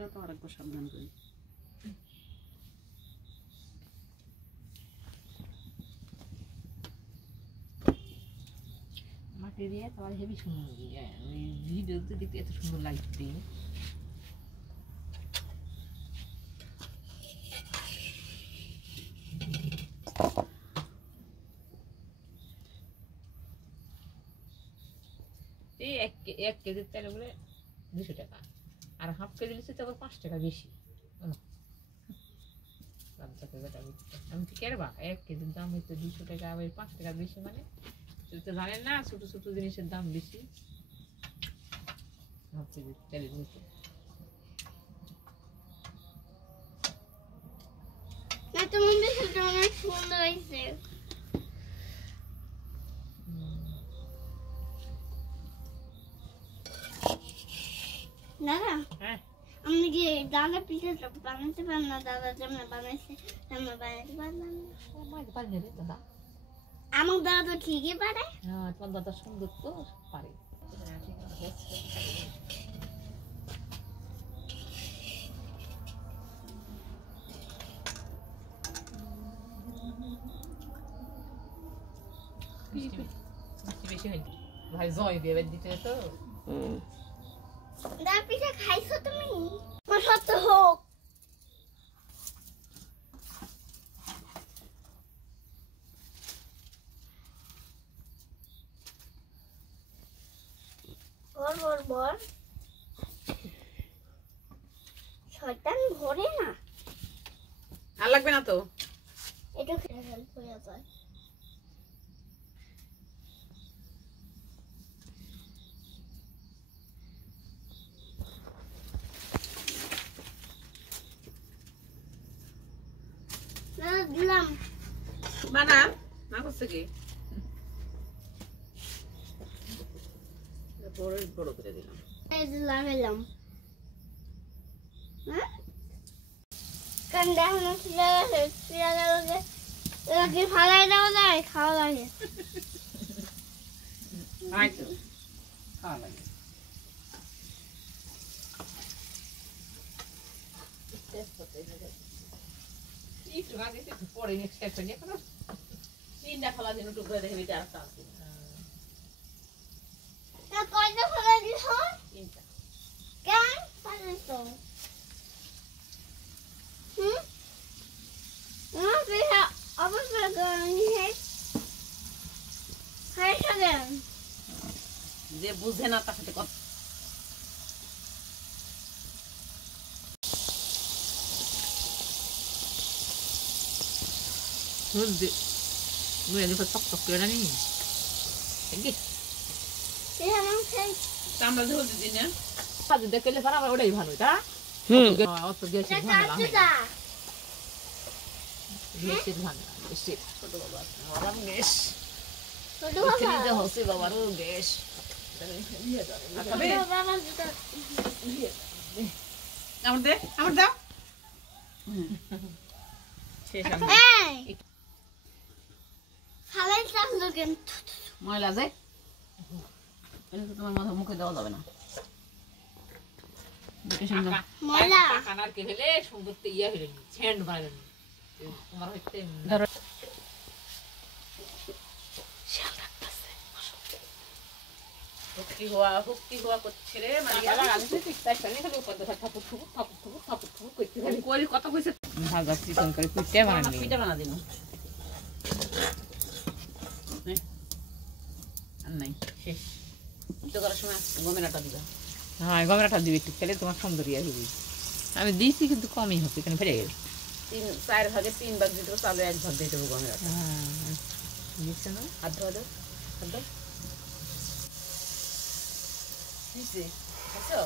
না তো আরেকবার সাবধান করি। মাটি দিয়ে তোমার হেভি সুন্দর ওই ভিডিওতে দেখতে এত সুন্দর লাগছে। এই 1 কেজির তেল বলে 200 টাকা, আর হাফ কেজি নিচ্ছে তো 5 টাকা বেশি। আমি কি করবা, 1 কেজির দাম হচ্ছে 200 টাকা, আবার 5 টাকা বেশি, মানে তো জানেন না ছোট ছোট জিনিসের দাম বেশি। হাফ কেজির তেলের নিচে না তোমার বিষয়টা অনেক সুন্দর হয়েছে। দাদা আমি কি দাদা পিঠাটা বানাতে পারেন না? দাদা যেমন বানাইছে তেমন বানাইতে পারলাম না। দাদা আমার দাদা তো ঠিকই পারে। হ্যাঁ, তোমার দাদা সুন্দর তো পারে। বেশি হয়নি ভাই, জয় দিয়ে দিতে তো। দাদা পিঠা খাইছো তুমি? সত্য হোক। বর শয়তান ভরে না। আর লাগবে না তো, এটা খেয়ে হেল্প হয়ে যায়। দিলাম বানা না করছে কি বড় বড় করে দিলাম। এই দিলাম এলাম হ্যাঁ কান দেখানো ফিরে কি ফালাই দেওয়া যায়? খাওয়া লাগে। খাওয়া লাগে। পরে নেক্সট টাইম নিয়ে কোনো তিনটা খোলা দিন টুকরো দেখে দিতে আসতে আসতে না কয়টা ফালাই দিছ? তিনটা। কেন ফালাইছো? পিঠা অবশ্যই খাইছো কেন? যে বুঝে না তার সাথে কথা। আমরা ঝোল দিদি না দেখলে পারা ওটাই ভালো, তা অত গ্যাসের ঝামেলা হয় না। গ্যাসের ঝামেলা বেশি। ছোট বাবা আমার গ্যাস, হচ্ছে বাবারও গ্যাস। আমার দে, আমার দাও। ময়লা যায় তোমার মাথা মুখে দেওয়া যাবে না। পিঠা বানা দিন নাই শেষ করার সময় গমেরাটা দিবা। হ্যাঁ, গমেরাটা দিবি একটু, খেলে তোমার সুন্দরী আসবে। আমি দিয়েছি কিন্তু কমই হচ্ছে, কেন ফেলে গেল। 4 ভাগে 3 ভাগ দিতে হবে, চালে 1 ভাগ দিয়ে দেবো গমেরাটা। হ্যাঁ দিচ্ছে না, হাত ধোয়া দাও, হাত দাও। দিছে, বুঝছো?